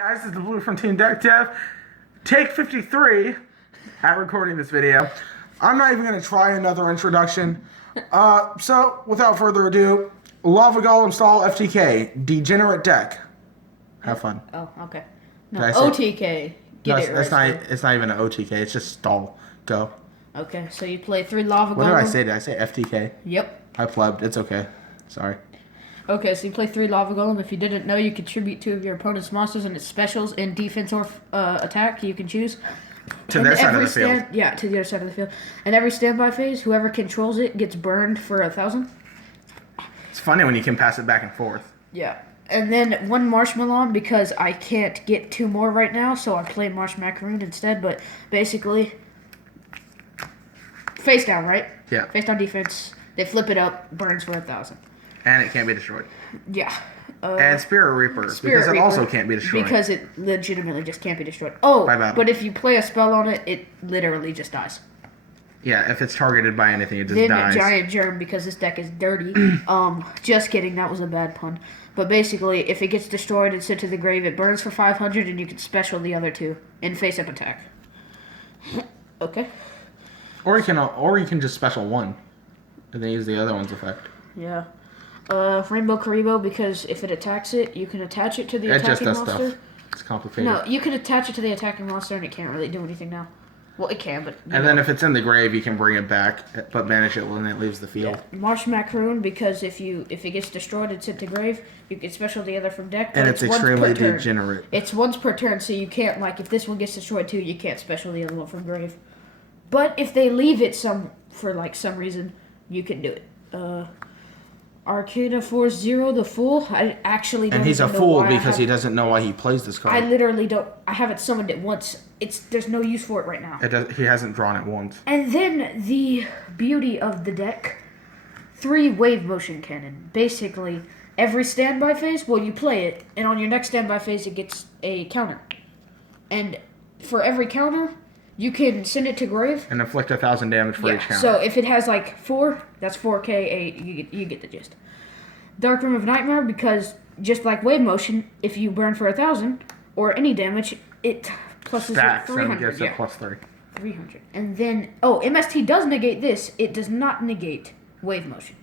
Guys, this is the Blue from Team Deck Dev. Take 53 at recording this video. I'm not even going to try another introduction. So, without further ado, Lava Golem Stall FTK, Degenerate Deck. Have fun. Oh, okay. No, OTK. It's not even an OTK, it's just Stall. Go. Okay, so you play 3 Lava Golem. What did I say? Did I say FTK? Yep. I plebbed. It's okay. Sorry. Okay, so you play 3 Lava Golem. If you didn't know, you contribute 2 of your opponent's monsters and its specials in defense or attack. You can choose. To their side of the field. Yeah, to the other side of the field. And every standby phase, whoever controls it gets burned for 1,000. It's funny when you can pass it back and forth. Yeah. And then 1 Marshmallow because I can't get 2 more right now, so I play Marsh Macaroon instead. But basically, face down, right? Yeah. Face down defense. They flip it up, burns for 1,000. And it can't be destroyed. Yeah. And Spirit Reaper, because it also can't be destroyed. Because it legitimately just can't be destroyed. Oh, but if you play a spell on it, it literally just dies. Yeah, if it's targeted by anything, it just dies. Then Giant Germ, because this deck is dirty. Just kidding, that was a bad pun. But basically, if it gets destroyed and sent to the grave, it burns for 500, and you can special the other 2 in face-up attack. Okay. Or you can just special 1, and then use the other one's effect. Yeah. Rainbow Karibo, because if it attacks it, you can attach it to the attacking monster. It just does stuff. It's complicated. No, you can attach it to the attacking monster, and it can't really do anything now. Well, it can, but... And then if it's in the grave, you can bring it back, but banish it when it leaves the field. Yeah. Marsh Macaroon, because if it gets destroyed and sent to grave, you can special the other from deck. And it's extremely degenerate. It's once per turn, so you can't, like, if this one gets destroyed too, you can't special the other one from grave. But if they leave it for some reason, you can do it. Arcana Force Zero, the Fool. I actually don't And he's a know fool because he doesn't know why he plays this card. I literally don't. I haven't summoned it once. There's no use for it right now. He hasn't drawn it once. And then the beauty of the deck, 3 Wave Motion Cannon. Basically, every standby phase, you play it, and on your next standby phase, it gets a counter. And for every counter, you can send it to grave. And inflict 1,000 damage for each counter. So if it has like 4, that's 4k, 8, you get the gist. Dark Room of Nightmare, because just like Wave Motion, if you burn for 1,000 or any damage, it pluses Stacks 300. And gets a plus 3. 300. And then, MST does negate this. It does not negate Wave Motion.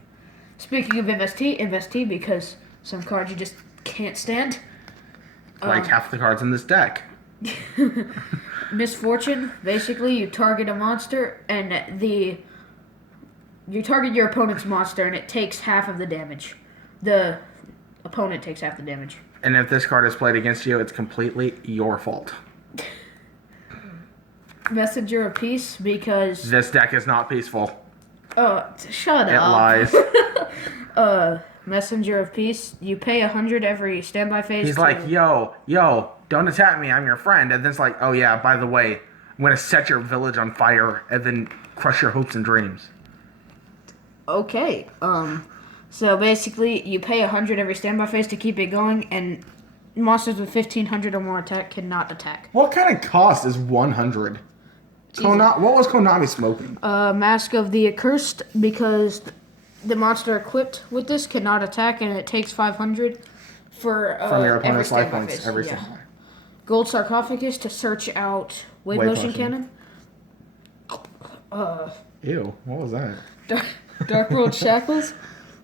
Speaking of MST because some cards you just can't stand. Like half the cards in this deck. Misfortune, basically, you target a monster, and you target your opponent's monster, and it takes half of the damage. The opponent takes half the damage. And if this card is played against you, it's completely your fault. Messenger of Peace, because... This deck is not peaceful. Shut up. It lies. Messenger of Peace, you pay 100 every standby phase. He's like, yo, don't attack me, I'm your friend. And then it's like, oh yeah, by the way, I'm going to set your village on fire and then crush your hopes and dreams. Okay, so basically, you pay 100 every standby phase to keep it going, and monsters with 1,500 or more attack cannot attack. What kind of cost is 100? What was Konami smoking? Mask of the Accursed, because the monster equipped with this cannot attack, and it takes 500 for from your opponent's life points every single. time. Gold Sarcophagus to search out Wave Motion Cannon. Ew, what was that? Dark World Shackles.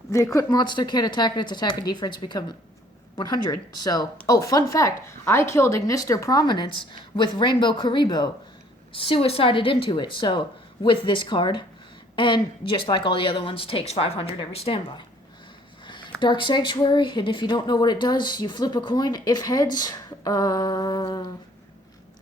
The equipped monster can attack, and its attack and defense become 100. So, fun fact, I killed Ignister Prominence with Rainbow Karibo, suicided into it, so with this card, and just like all the other ones, takes 500 every standby. Dark Sanctuary, and if you don't know what it does, you flip a coin. If heads, you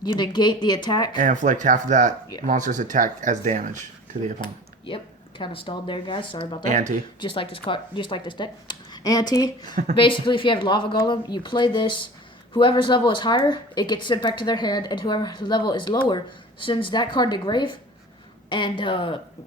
negate the attack. And inflict half of that monster's attack as damage to the opponent. Yep, kind of stalled there, guys. Sorry about that. Ante. Just like this card, just like this deck. Ante. Basically, if you have Lava Golem, you play this. Whoever's level is higher, it gets sent back to their hand, and whoever's level is lower sends that card to grave, and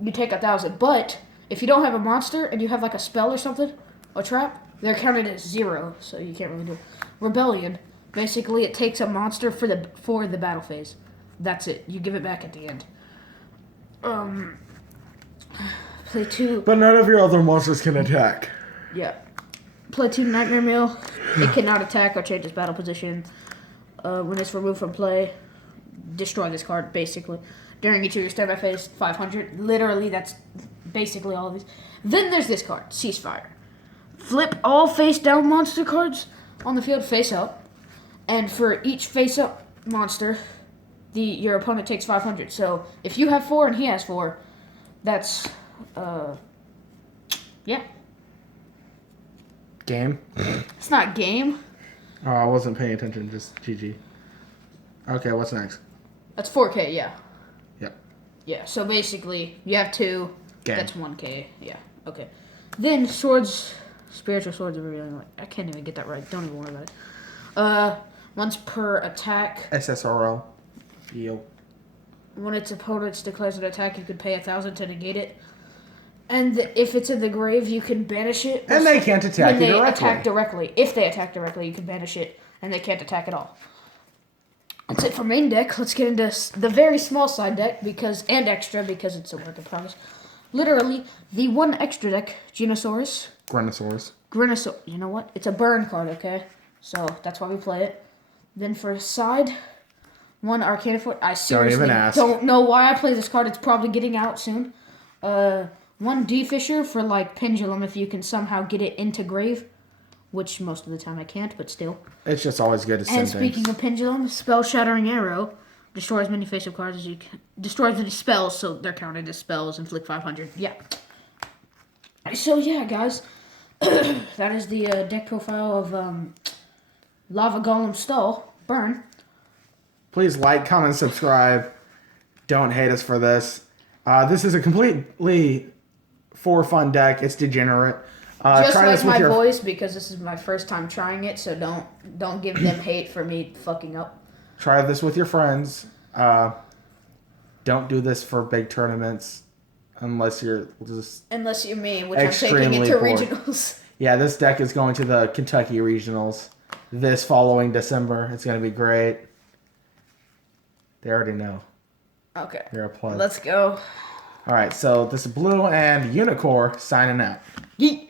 you take 1,000. But if you don't have a monster and you have like a spell or something, a trap, they're counted as 0, so you can't really do it. Rebellion. Basically, it takes a monster for the battle phase. That's it. You give it back at the end. Play 2. But none of your other monsters can attack. Yeah. Play 2 Nightmare Meal. It cannot attack or change its battle position. When it's removed from play, destroy this card, basically. During each of your standby phase, 500. Literally, that's basically all of these. Then there's this card, Ceasefire. Flip all face-down monster cards on the field face up. And for each face-up monster, your opponent takes 500. So, if you have 4 and he has 4, that's, yeah. Game? It's not game. Oh, I wasn't paying attention, just GG. Okay, what's next? That's 4K, yeah. Yep. Yeah, so basically, you have 2. Game. That's 1K, yeah. Okay. Then, swords, spiritual swords are really, like, I can't even get that right. Don't even worry about it. Once per attack. SSRO. Yo. When its opponent declares an attack, you can pay 1,000 to negate it. And if it's in the grave, you can banish it. And they can't attack when you they directly. attack directly. If they attack directly, you can banish it, and they can't attack at all. That's it for main deck. Let's get into the very small side deck, and extra, because it's a work in progress. Literally, the one extra deck, Genosaurus. Grenosaurus. You know what? It's a burn card, okay? So, that's why we play it. Then for side, one Arcana Foot. I seriously don't know why I play this card. It's probably getting out soon. One D-Fisher for, like, Pendulum if you can somehow get it into grave. Which most of the time I can't, but still. It's just always good to send And speaking of Pendulum, Spell Shattering Arrow destroys many face-up cards as you can. Destroys any spells, so they're counted as spells, inflict 500. Yeah. So, yeah, guys. That is the deck profile of Lava Golem Skull. Burn. Please like, comment, subscribe. Don't hate us for this. This is a completely for fun deck. It's degenerate. Just try like this with my voice, because this is my first time trying it, so don't give them hate for me fucking up. Try this with your friends. Don't do this for big tournaments unless you're me, which I'm taking into regionals. Yeah, this deck is going to the Kentucky regionals this following December. It's going to be great. They already know. Okay. They're a plus. Let's go. All right, so this is Blue and Unicorn signing out. Yeet.